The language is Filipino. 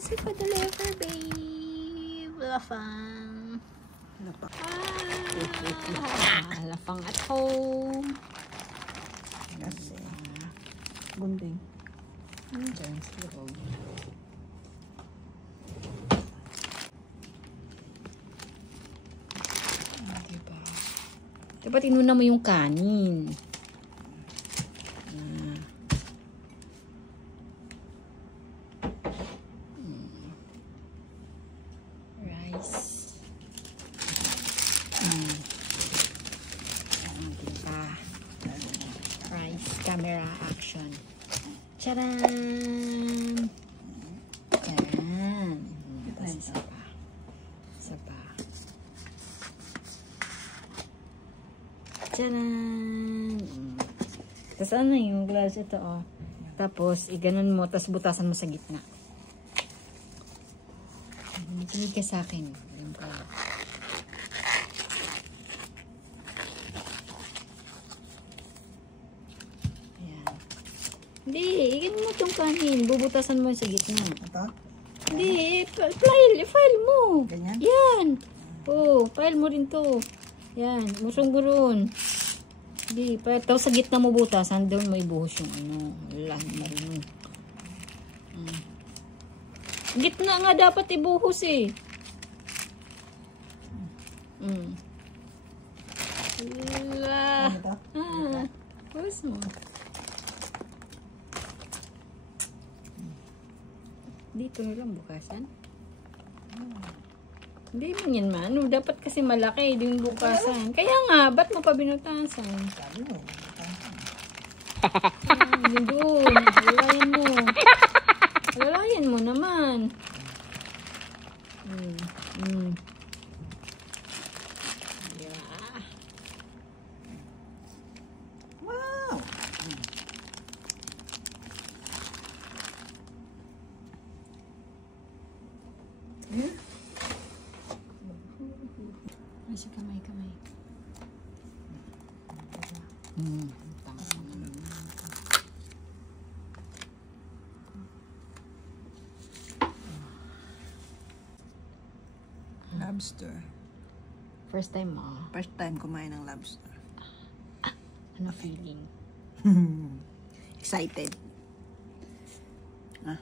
Thank you for the delivery, babe. Lafang. Lafang at home. Kasi, gunting. Diba? Dapat inuna mo yung kanin. Rice. Diba? Rice. Camera action. Charan! Yan. Isa pa. Isa pa. Charan! Tapos ano yung glass ito, oh. Tapos, iganon mo, tapos butasan mo sa gitna. Tingin ka sa akin. Ayan. Hindi, iganon mo itong kanin. Bubutasan mo sa gitna. Ito? Hindi, file mo. Ganyan? Yan. Oh, file mo rin to. Yan, musong-guron. Hindi, tapos sa gitna mo butasan, doon mo ibuhos yung ano. Marunong. Gitna nga dapat ibuhos eh. Wala. Ito? Buhos mo. Dito na lang bukasan. Hindi man yan man. Dapat kasi malaki din bukasan. Kaya nga, ba't mo pa binutasan? Sabi mo. Yun doon. Lalayan mo. Lalayan mo naman. Yeah. Wow! Nasa kamay. Lobster. First time mo. First time kumain ng lobster. Ano feeling? Excited. Ah.